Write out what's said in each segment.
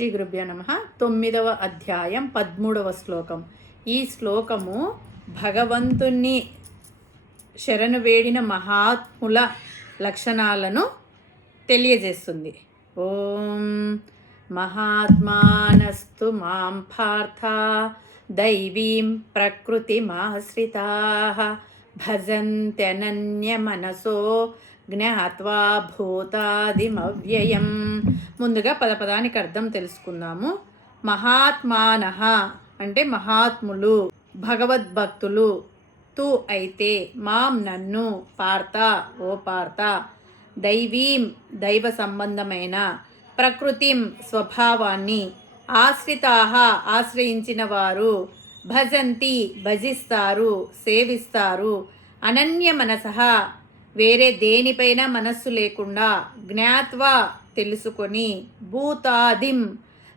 శ్రీ గురుభ్యో నమః. 9వ అధ్యాయం 13వ శ్లోకం. ఈ శ్లోకము భగవంతుణ్ణి శరణు వేడిన మహాత్ముల లక్షణాలను తెలియజేస్తుంది. ఓం మహాత్మానస్తు మాం పార్థ దైవీం ప్రకృతిమాశ్రితాః భజంత్యనన్య మనసో జ్ఞాత్వా భూతాదిమవ్యయం. ముందుగా పదపదానికి అర్థం తెలుసుకుందాము. మహాత్మానః అంటే మహాత్ములు, భగవద్భక్తులు, తు అయితే, మాం నన్ను, పార్త ఓ పార్త, దైవీం దైవ సంబంధమైన, ప్రకృతిం స్వభావాన్ని, ఆశ్రితాః ఆశ్రయించిన వారు, భజంతి భజిస్తారు సేవిస్తారు, అనన్య మనసః వేరే దేనిపైన మనస్సు లేకుండా, జ్ఞాత్వా తెలుసుకొని, భూతాదిం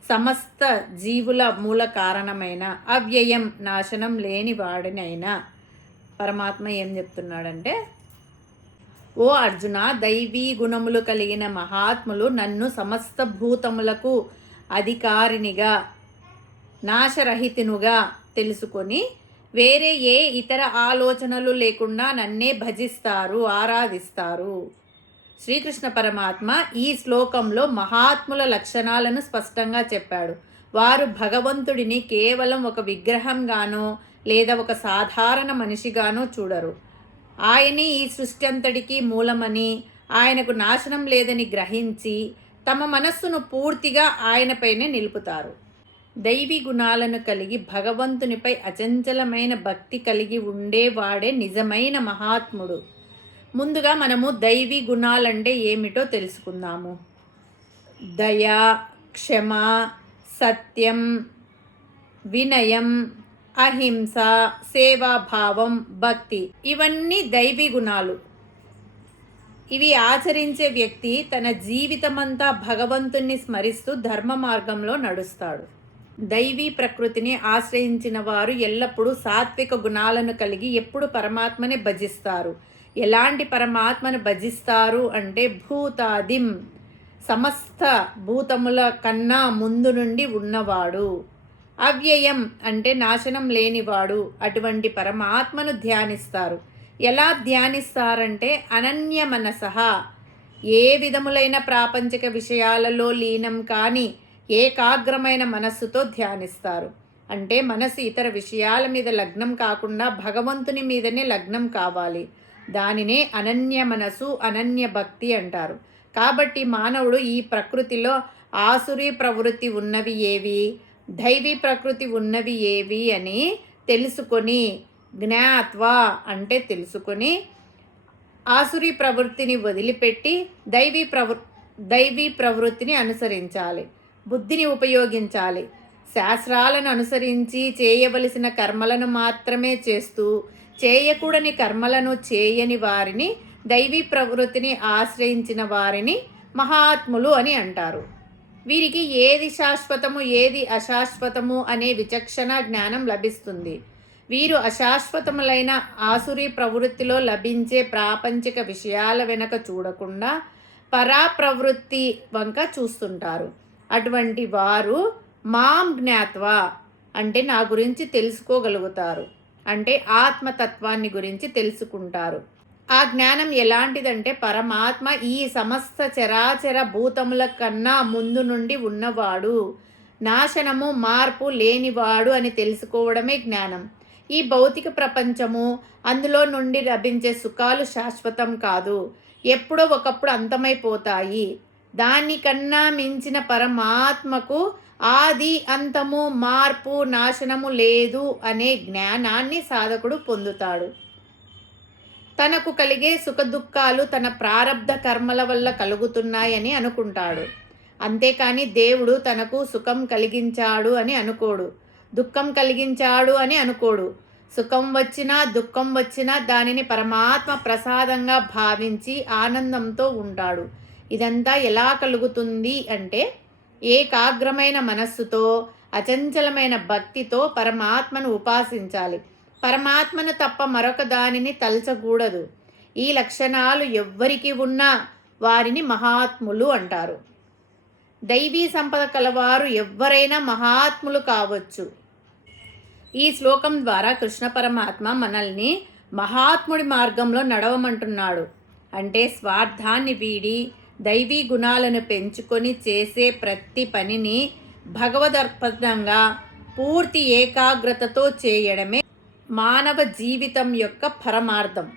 సమస్త జీవుల మూల కారణమైన, అవ్యయం నాశనం లేని వాడినైనా. పరమాత్మ ఏం చెప్తున్నాడంటే, ఓ అర్జున, దైవీ గుణములు కలిగిన మహాత్ములు నన్ను సమస్త భూతములకు అధికారినిగా, నాశరహితునుగా తెలుసుకొని వేరే ఏ ఇతర ఆలోచనలు లేకుండా నన్నే భజిస్తారు, ఆరాధిస్తారు. శ్రీకృష్ణ పరమాత్మ ఈ శ్లోకంలో మహాత్ముల లక్షణాలను స్పష్టంగా చెప్పాడు. వారు భగవంతుడిని కేవలం ఒక విగ్రహంగానో లేదా ఒక సాధారణ మనిషిగానో చూడరు. ఆయనే ఈ సృష్టి అంతటికీ మూలమని, ఆయనకు నాశనం లేదని గ్రహించి తమ మనస్సును పూర్తిగా ఆయనపైనే నిలుపుతారు. దైవీ గుణాలను కలిగి భగవంతునిపై అచంచలమైన భక్తి కలిగి ఉండేవాడే నిజమైన మహాత్ముడు. ముందుగా మనము దైవీ గుణాలంటే ఏమిటో తెలుసుకుందాము. దయ, క్షమ, సత్యం, వినయం, అహింస, సేవాభావం, భక్తి ఇవన్నీ దైవీ గుణాలు. ఇవి ఆచరించే వ్యక్తి తన జీవితమంతా భగవంతుణ్ణి స్మరిస్తూ ధర్మ మార్గంలో నడుస్తాడు. దైవీ ప్రకృతిని ఆశ్రయించిన వారు ఎల్లప్పుడూ సాత్విక గుణాలను కలిగి ఎప్పుడు పరమాత్మని భజిస్తారు. ఎలాంటి పరమాత్మను భజిస్తారు అంటే, భూతాదిం సమస్త భూతముల కన్నా ముందు నుండి ఉన్నవాడు, అవ్యయం అంటే నాశనం లేనివాడు, అటువంటి పరమాత్మను ధ్యానిస్తారు. ఎలా ధ్యానిస్తారంటే, అనన్య మనసః ఏ విధములైన ప్రాపంచిక విషయాలలో లీనం కాని ఏకాగ్రమైన మనస్సుతో ధ్యానిస్తారు. అంటే మనసు ఇతర విషయాల మీద లగ్నం కాకుండా భగవంతుని మీదనే లగ్నం కావాలి. దానినే అనన్య మనసు, అనన్య భక్తి అంటారు. కాబట్టి మానవుడు ఈ ప్రకృతిలో ఆసురీ ప్రవృత్తి ఉన్నవి ఏవి, దైవీ ప్రకృతి ఉన్నవి ఏవి అని తెలుసుకొని, జ్ఞాత్వా అంటే తెలుసుకొని, ఆసురీ ప్రవృత్తిని వదిలిపెట్టి దైవీ ప్రవృత్తిని అనుసరించాలి. బుద్ధిని ఉపయోగించాలి. శాస్త్రాలను అనుసరించి చేయవలసిన కర్మలను మాత్రమే చేస్తూ చేయకూడని కర్మలను చేయని వారిని, దైవీ ప్రవృత్తిని ఆశ్రయించిన వారిని మహాత్ములు అని అంటారు. వీరికి ఏది శాశ్వతము ఏది అశాశ్వతము అనే విచక్షణ జ్ఞానం లభిస్తుంది. వీరు అశాశ్వతములైన ఆసురీ ప్రవృత్తిలో లభించే ప్రాపంచిక విషయాల వెనక చూడకుండా పరాప్రవృత్తి వంక చూస్తుంటారు. అటువంటి వారు మాం జ్ఞాత్వా అంటే నా గురించి తెలుసుకోగలుగుతారు, అంటే ఆత్మతత్వాన్ని గురించి తెలుసుకుంటారు. ఆ జ్ఞానం ఎలాంటిదంటే, పరమాత్మ ఈ సమస్త చరాచర భూతముల కన్నా ముందు నుండి ఉన్నవాడు, నాశనము మార్పు లేనివాడు అని తెలుసుకోవడమే జ్ఞానం. ఈ భౌతిక ప్రపంచము, అందులో నుండి లభించే సుఖాలు శాశ్వతం కాదు, ఎప్పుడో ఒకప్పుడు అంతమైపోతాయి. దానికన్నా మించిన పరమాత్మకు ఆది అంతము, మార్పు, నాశనము లేదు అనే జ్ఞానాన్ని సాధకుడు పొందుతాడు. తనకు కలిగే సుఖదుఖాలు తన ప్రారబ్ధ కర్మల వల్ల కలుగుతున్నాయని అనుకుంటాడు. అంతేకాని దేవుడు తనకు సుఖం కలిగించాడు అని అనుకోడు, దుఃఖం కలిగించాడు అని అనుకోడు. సుఖం వచ్చినా దుఃఖం వచ్చినా దానిని పరమాత్మ ప్రసాదంగా భావించి ఆనందంతో ఉంటాడు. ఇదంతా ఎలా కలుగుతుంది అంటే, ఏకాగ్రమైన మనస్సుతో, అచంచలమైన భక్తితో పరమాత్మను ఉపాసించాలి. పరమాత్మను తప్ప మరొక దానిని తలచకూడదు. ఈ లక్షణాలు ఎవ్వరికి ఉన్నా వారిని మహాత్ములు అంటారు. దైవీ సంపద కలవారు ఎవ్వరైనా మహాత్ములు కావచ్చు. ఈ శ్లోకం ద్వారా కృష్ణ పరమాత్మ మనల్ని మహాత్ముడి మార్గంలో నడవమంటున్నాడు. అంటే స్వార్థాన్ని వీడి దైవీ గుణాలను పెంచుకొని చేసే ప్రతి పనిని భగవదర్పణంగా పూర్తి ఏకాగ్రతతో చేయడమే మానవ జీవితం యొక్క పరమార్థం.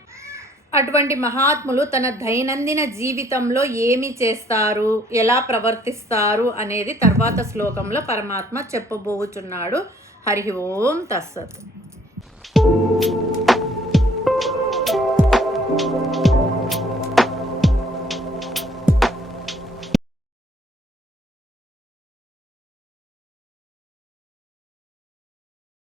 అటువంటి మహాత్ములు తన దైనందిన జీవితంలో ఏమి చేస్తారు, ఎలా ప్రవర్తిస్తారు అనేది తర్వాత శ్లోకంలో పరమాత్మ చెప్పబోచున్నాడు. హరి ఓం తస్సత్.